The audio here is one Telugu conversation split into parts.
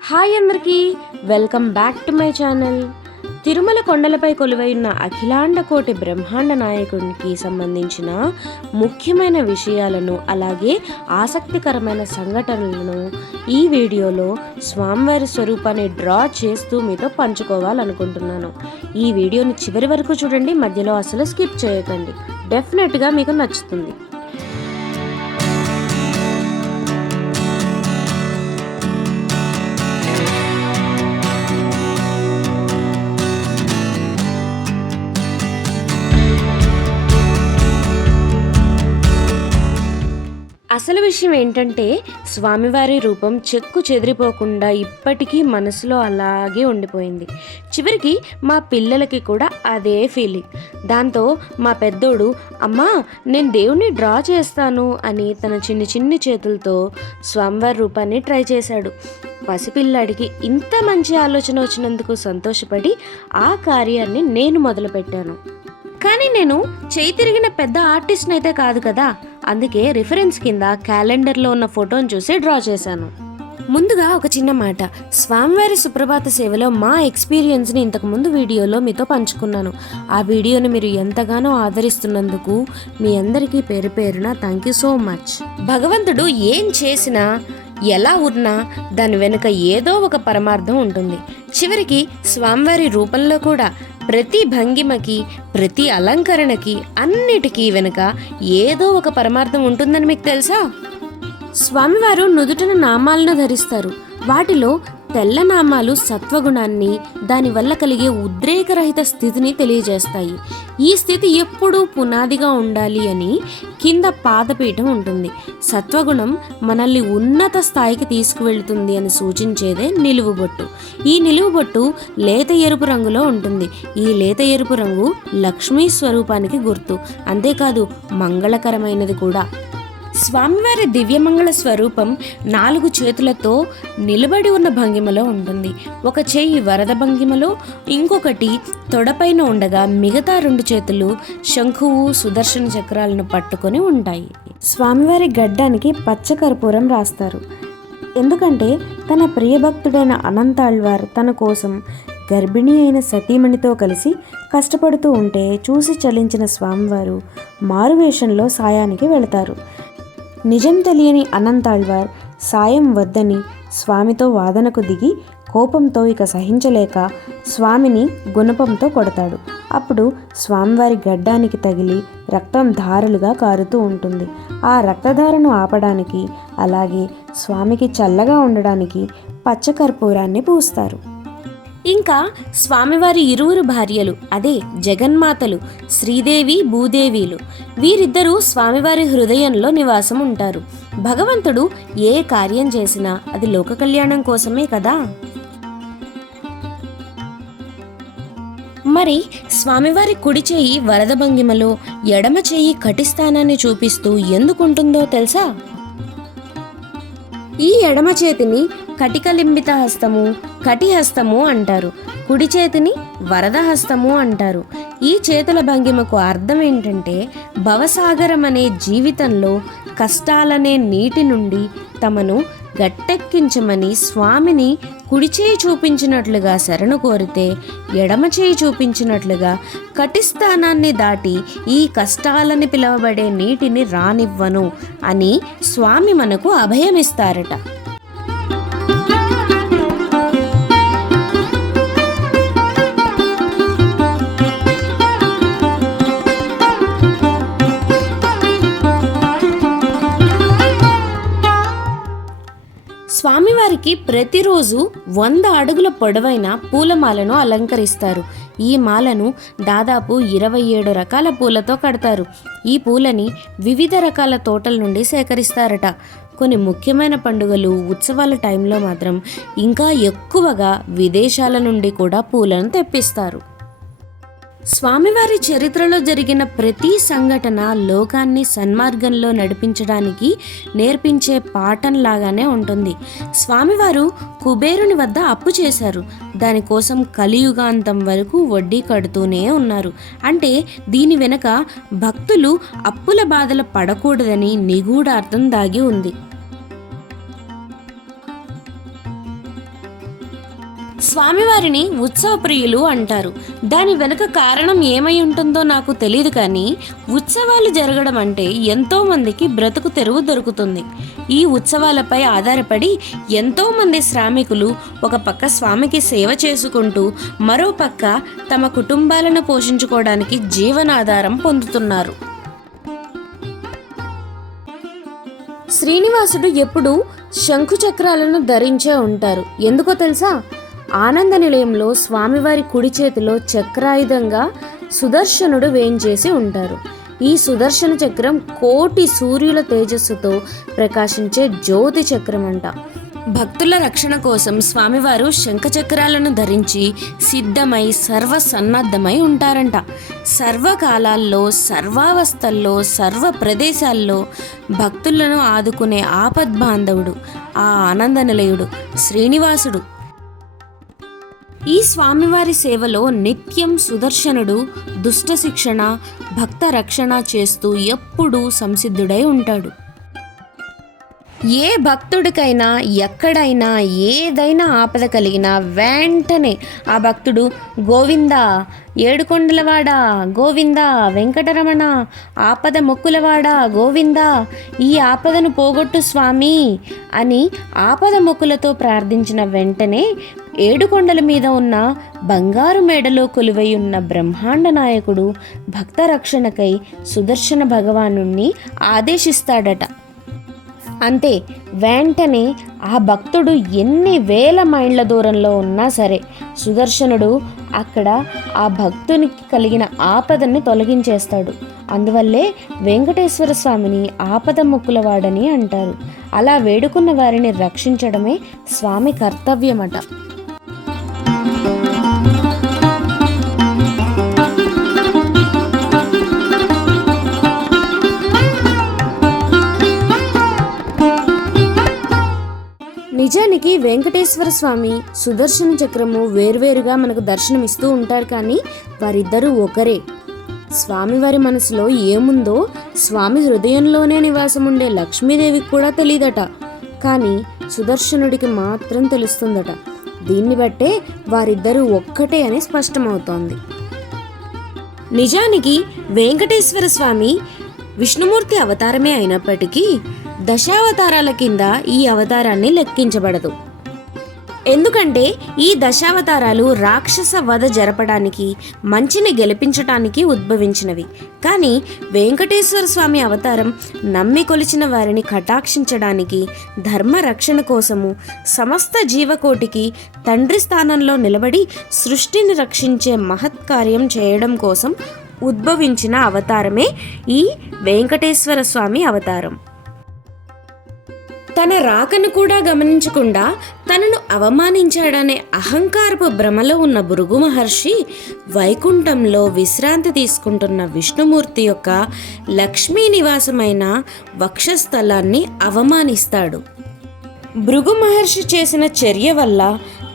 హాయ్ అందరికీ, welcome back to my channel. Tirumala కొండలపై కొలువై ఉన్న అఖిలాండ కోటి బ్రహ్మాండ నాయకునికి సంబంధించిన ముఖ్యమైన విషయాలను అలాగే ఆసక్తికరమైన సంఘటనలను ఈ వీడియోలో స్వామివారి స్వరూపాన్ని డ్రా చేస్తూ మీతో పంచుకోవాలనుకుంటున్నాను. ఈ వీడియోని చివరి వరకు చూడండి, మధ్యలో అసలు స్కిప్ చేయకండి. డెఫినెట్గా మీకు నచ్చుతుంది. అసలు విషయం ఏంటంటే, స్వామివారి రూపం చెక్కు చెదిరిపోకుండా ఇప్పటికీ మనసులో అలాగే ఉండిపోయింది. చివరికి మా పిల్లలకి కూడా అదే ఫీలింగ్. దాంతో మా పెద్దోడు, అమ్మా నేను దేవుణ్ణి డ్రా చేస్తాను అని తన చిన్ని చేతులతో స్వామివారి రూపాన్ని ట్రై చేశాడు. పసిపిల్లాడికి ఇంత మంచి ఆలోచన వచ్చినందుకు సంతోషపడి ఆ కార్యాన్ని నేను మొదలుపెట్టాను. కానీ నేను చేయి తిరిగిన పెద్ద ఆర్టిస్ట్ని అయితే కాదు కదా, అందుకే రిఫరెన్స్ కింద క్యాలెండర్లో ఉన్న ఫోటోని చూసి డ్రా చేశాను. ముందుగా ఒక చిన్న మాట, స్వామివారి సుప్రభాత సేవలో మా ఎక్స్పీరియన్స్ని ఇంతకుముందు వీడియోలో మీతో పంచుకున్నాను. ఆ వీడియోని మీరు ఎంతగానో ఆదరిస్తున్నందుకు మీ అందరికీ పేరు పేరున థ్యాంక్ యూ సో మచ్. భగవంతుడు ఏం చేసినా ఎలా ఉన్నా దాని వెనుక ఏదో ఒక పరమార్థం ఉంటుంది. చివరికి స్వామివారి రూపంలో కూడా ప్రతి భంగిమకి, ప్రతి అలంకరణకి, అన్నిటికీ వెనుక ఏదో ఒక పరమార్థం ఉంటుందని మీకు తెలుసా? స్వామివారు నుదుటన నామాలను ధరిస్తారు. వాటిలో తెల్ల నామాలు సత్వగుణాన్ని, దానివల్ల కలిగే ఉద్రేకరహిత స్థితిని తెలియజేస్తాయి. ఈ స్థితి ఎప్పుడూ పునాదిగా ఉండాలి అని కింద పాదపీఠం ఉంటుంది. సత్వగుణం మనల్ని ఉన్నత స్థాయికి తీసుకువెళ్తుంది అని సూచించేదే నిలువుబొట్టు. ఈ నిలువుబొట్టు లేత ఎరుపు రంగులో ఉంటుంది. ఈ లేత ఎరుపు రంగు లక్ష్మీ స్వరూపానికి గుర్తు. అంతేకాదు మంగళకరమైనది కూడా. స్వామివారి దివ్యమంగళ స్వరూపం 4 చేతులతో నిలబడి ఉన్న భంగిమలో ఉంటుంది. ఒక చేయి వరద భంగిమలో, ఇంకొకటి తొడపైన ఉండగా మిగతా 2 చేతులు శంఖువు, సుదర్శన చక్రాలను పట్టుకొని ఉంటాయి. స్వామివారి గడ్డానికి పచ్చ కర్పూరం రాస్తారు. ఎందుకంటే తన ప్రియభక్తుడైన అనంతాళ్వార్ తన కోసం గర్భిణీ అయిన సతీమణితో కలిసి కష్టపడుతూ ఉంటే చూసి చలించిన స్వామివారు మారువేషంలో సాయానికి వెళతారు. నిజం తెలియని అనంతాళ్వార్ సాయం వద్దని స్వామితో వాదనకు దిగి కోపంతో ఇక సహించలేక స్వామిని గుణపంతో కొడతాడు. అప్పుడు స్వామివారి గడ్డానికి తగిలి రక్తం ధారలుగా కారుతూ ఉంటుంది. ఆ రక్తధారను ఆపడానికి, అలాగే స్వామికి చల్లగా ఉండడానికి పచ్చకర్పూరాన్ని పూస్తారు. ఇంకా స్వామివారి 2 భార్యలు, అదే జగన్మాతలు శ్రీదేవి, భూదేవిలు, వీరిద్దరూ స్వామివారి హృదయంలో నివాసం ఉంటారు. భగవంతుడు ఏ కార్యం చేసినా అది లోక కళ్యాణం కోసమే కదా. మరి స్వామివారి కుడి చేయి వరద భంగిమలో, ఎడమ చేయి కటిస్థానాన్ని చూపిస్తూ ఎందుకుంటుందో తెలుసా? ఈ ఎడమ చేతిని కటికలింబిత హస్తము, కటిహస్తము అంటారు. కుడి చేతిని వరద హస్తము అంటారు. ఈ చేతుల భంగిమకు అర్థం ఏంటంటే, భవసాగరం అనే జీవితంలో కష్టాలనే నీటి నుండి తమను గట్టెక్కించమని స్వామిని కుడి చేయి చూపించినట్లుగా శరణు కోరితే, ఎడమ చేయి చూపించినట్లుగా కటిస్థానాన్ని దాటి ఈ కష్టాలని పిలువబడే నీటిని రానివ్వను అని స్వామి మనకు అభయమిస్తారట. స్వామివారికి ప్రతిరోజు 100 అడుగుల పొడవైన పూలమాలను అలంకరిస్తారు. ఈ మాలను దాదాపు 27 రకాల పూలతో కడతారు. ఈ పూలని వివిధ రకాల తోటల నుండి సేకరిస్తారట. కొన్ని ముఖ్యమైన పండుగలు, ఉత్సవాల టైంలో మాత్రం ఇంకా ఎక్కువగా విదేశాల నుండి కూడా పూలను తెప్పిస్తారు. స్వామివారి చరిత్రలో జరిగిన ప్రతి సంఘటన లోకాన్ని సన్మార్గంలో నడిపించడానికి నేర్పించే పాఠంలాగానే ఉంటుంది. స్వామివారు కుబేరుని వద్ద అప్పు చేశారు. దానికోసం కలియుగాంతం వరకు వడ్డీ కడుతూనే ఉన్నారు. అంటే దీని వెనుక భక్తులు అప్పుల బాధలు పడకూడదని నిగూఢార్థం దాగి ఉంది. స్వామివారిని ఉత్సవ ప్రియులు అంటారు. దాని వెనుక కారణం ఏమై ఉంటుందో నాకు తెలియదు, కానీ ఉత్సవాలు జరగడం అంటే ఎంతో మందికి బ్రతుకు తెరువు దొరుకుతుంది. ఈ ఉత్సవాలపై ఆధారపడి ఎంతో మంది శ్రామికులు ఒక పక్క స్వామికి సేవ చేసుకుంటూ మరో పక్క తమ కుటుంబాలను పోషించుకోవడానికి జీవనాధారం పొందుతున్నారు. శ్రీనివాసుడు ఎప్పుడూ శంఖు చక్రాలను ధరించే ఉంటారు. ఎందుకో తెలుసా? ఆనంద నిలయంలో స్వామివారి కుడి చేతిలో చక్రాయుధంగా సుదర్శనుడు వేంచేసి ఉంటారు. ఈ సుదర్శన చక్రం కోటి సూర్యుల తేజస్సుతో ప్రకాశించే జ్యోతి చక్రం అంట. భక్తుల రక్షణ కోసం స్వామివారు శంఖచక్రాలను ధరించి సిద్ధమై సర్వసన్నద్ధమై ఉంటారంట. సర్వకాలాల్లో, సర్వావస్థల్లో, సర్వ ప్రదేశాల్లో భక్తులను ఆదుకునే ఆపద్బాంధవుడు ఆ ఆనంద నిలయుడు శ్రీనివాసుడు. ఈ స్వామివారి సేవలో నిత్యం సుదర్శనుడు దుష్ట శిక్షణ, భక్త రక్షణ చేస్తూ ఎప్పుడూ సంసిద్ధుడై ఉంటాడు. ఏ భక్తుడికైనా ఎక్కడైనా ఏదైనా ఆపద కలిగినా వెంటనే ఆ భక్తుడు గోవిందా, ఏడుకొండలవాడ గోవిందా, వెంకటరమణ, ఆపద మొక్కులవాడ గోవిందా, ఈ ఆపదను పోగొట్టు స్వామి అని ఆపద మొక్కులతో ప్రార్థించిన వెంటనే ఏడుకొండల మీద ఉన్న బంగారు మేడలో కొలువై ఉన్న బ్రహ్మాండ నాయకుడు భక్త రక్షణకై సుదర్శన భగవానుణ్ణి ఆదేశిస్తాడట. అంతే, వెంటనే ఆ భక్తుడు ఎన్ని వేల మైళ్ళ దూరంలో ఉన్నా సరే సుదర్శనుడు అక్కడ ఆ భక్తునికి కలిగిన ఆపదని తొలగించేస్తాడు. అందువల్లే వెంకటేశ్వర స్వామిని ఆపద మొక్కులవాడని అంటారు. అలా వేడుకున్న వారిని రక్షించడమే స్వామి కర్తవ్యమట. నిజానికి వెంకటేశ్వర స్వామి, సుదర్శన చక్రము వేర్వేరుగా మనకు దర్శనమిస్తూ ఉంటారు, కానీ వారిద్దరూ ఒకరే. స్వామివారి మనసులో ఏముందో స్వామి హృదయంలోనే నివాసం ఉండే లక్ష్మీదేవికి కూడా తెలియదట, కానీ సుదర్శనుడికి మాత్రం తెలుస్తుందట. దీన్ని బట్టే వారిద్దరూ ఒక్కటే అని స్పష్టమవుతోంది. నిజానికి వెంకటేశ్వర స్వామి విష్ణుమూర్తి అవతారమే అయినప్పటికీ దశావతారాల కింద ఈ అవతారాన్ని లెక్కించబడదు. ఎందుకంటే ఈ దశావతారాలు రాక్షస వధ జరపడానికి, మంచిని గెలిపించటానికి ఉద్భవించినవి. కానీ వెంకటేశ్వర స్వామి అవతారం నమ్మి కొలిచిన వారిని కటాక్షించడానికి, ధర్మ రక్షణ కోసము, సమస్త జీవకోటికి తండ్రి స్థానంలో నిలబడి సృష్టిని రక్షించే మహత్కార్యం చేయడం కోసం ఉద్భవించిన అవతారమే ఈ వెంకటేశ్వర స్వామి అవతారం. తన రాకను కూడా గమనించకుండా తనను అవమానించాడనే అహంకారపు భ్రమలో ఉన్న భృగు మహర్షి వైకుంఠంలో విశ్రాంతి తీసుకుంటున్న విష్ణుమూర్తి యొక్క లక్ష్మీ నివాసమైన వక్షస్థలాన్ని అవమానిస్తాడు. భృగు మహర్షి చేసిన చర్య వల్ల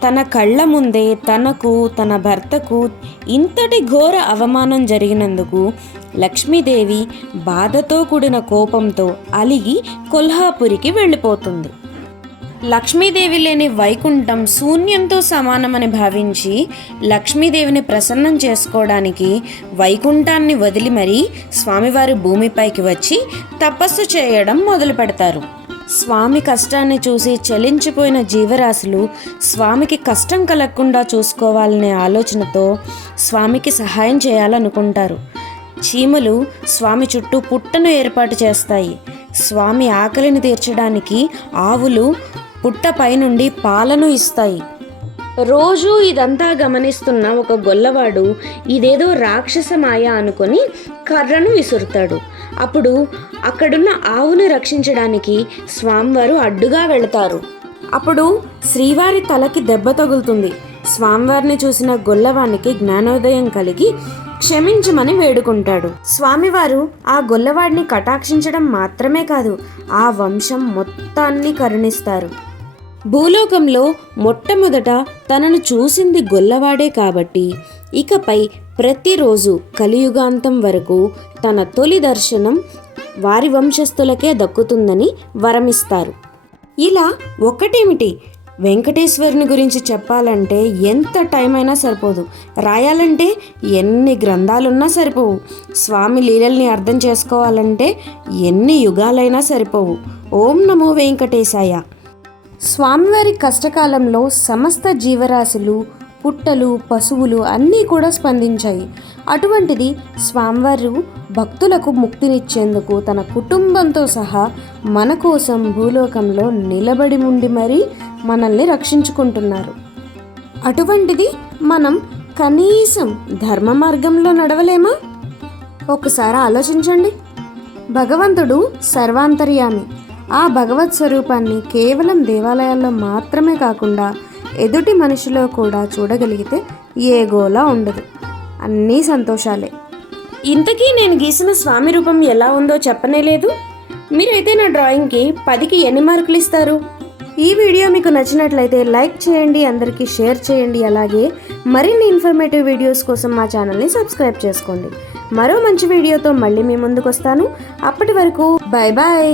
తన కళ్ళ ముందే తనకు, తన భర్తకు ఇంతటి ఘోర అవమానం జరిగినందుకు లక్ష్మీదేవి బాధతో కూడిన కోపంతో అలిగి కొల్హాపురికి వెళ్ళిపోతుంది. లక్ష్మీదేవి లేని వైకుంఠం శూన్యంతో సమానమని భావించి లక్ష్మీదేవిని ప్రసన్నం చేసుకోవడానికి వైకుంఠాన్ని వదిలి మరీ స్వామివారి భూమిపైకి వచ్చి తపస్సు చేయడం మొదలు పెడతారు. స్వామి కష్టాన్ని చూసి చలించిపోయిన జీవరాశులు స్వామికి కష్టం కలగకుండా చూసుకోవాలనే ఆలోచనతో స్వామికి సహాయం చేయాలనుకుంటారు. చీమలు స్వామి చుట్టూ పుట్టను ఏర్పాటు చేస్తాయి. స్వామి ఆకలిని తీర్చడానికి ఆవులు పుట్టపై నుండి పాలను ఇస్తాయి. రోజూ ఇదంతా గమనిస్తున్న ఒక గొల్లవాడు ఇదేదో రాక్షస మాయ అనుకొని కర్రను విసురుతాడు. అప్పుడు అక్కడున్న ఆవును రక్షించడానికి స్వామివారు అడ్డుగా వెళతారు. అప్పుడు శ్రీవారి తలకి దెబ్బ తగులుతుంది. స్వామివారిని చూసిన గొల్లవానికి జ్ఞానోదయం కలిగి క్షమించమని వేడుకుంటాడు. స్వామివారు ఆ గొల్లవాడిని కటాక్షించడం మాత్రమే కాదు, ఆ వంశం మొత్తాన్ని కరుణిస్తారు. భూలోకంలో మొట్టమొదట తనను చూసింది గొల్లవాడే కాబట్టి ఇకపై ప్రతిరోజు కలియుగాంతం వరకు తన తొలి దర్శనం వారి వంశస్థులకే దక్కుతుందని వరమిస్తారు. ఇలా ఒక్కటేమిటి, వెంకటేశ్వరుని గురించి చెప్పాలంటే ఎంత టైం అయినా సరిపోదు, రాయాలంటే ఎన్ని గ్రంథాలున్నా సరిపోవు, స్వామి లీలల్ని అర్థం చేసుకోవాలంటే ఎన్ని యుగాలైనా సరిపోవు. ఓం నమో వెంకటేశాయ. స్వామివారి కష్టకాలంలో సమస్త జీవరాశులు, పుట్టలు, పశువులు అన్నీ కూడా స్పందించాయి. అటువంటిది స్వామివారు భక్తులకు ముక్తినిచ్చేందుకు తన కుటుంబంతో సహా మన కోసం భూలోకంలో నిలబడి ఉండి మరీ మనల్ని రక్షించుకుంటున్నారు. అటువంటిది మనం కనీసం ధర్మ మార్గంలో నడవలేమా? ఒకసారి ఆలోచించండి. భగవంతుడు సర్వాంతర్యామి. ఆ భగవత్ స్వరూపాన్ని కేవలం దేవాలయాల్లో మాత్రమే కాకుండా ఎదుటి మనిషిలో కూడా చూడగలిగితే ఏ గోలా ఉండదు, అన్నీ సంతోషాలే. ఇంతకీ నేను గీసిన స్వామి రూపం ఎలా ఉందో చెప్పనే లేదు. మీరైతే నా డ్రాయింగ్కి 10కి ఎన్ని మార్కులు ఇస్తారు? ఈ వీడియో మీకు నచ్చినట్లయితే లైక్ చేయండి, అందరికీ షేర్ చేయండి. అలాగే మరిన్ని ఇన్ఫర్మేటివ్ వీడియోస్ కోసం మా ఛానల్ని సబ్స్క్రైబ్ చేసుకోండి. మరో మంచి వీడియోతో మళ్ళీ మీ ముందుకు వస్తాను. అప్పటి వరకు బాయ్ బాయ్.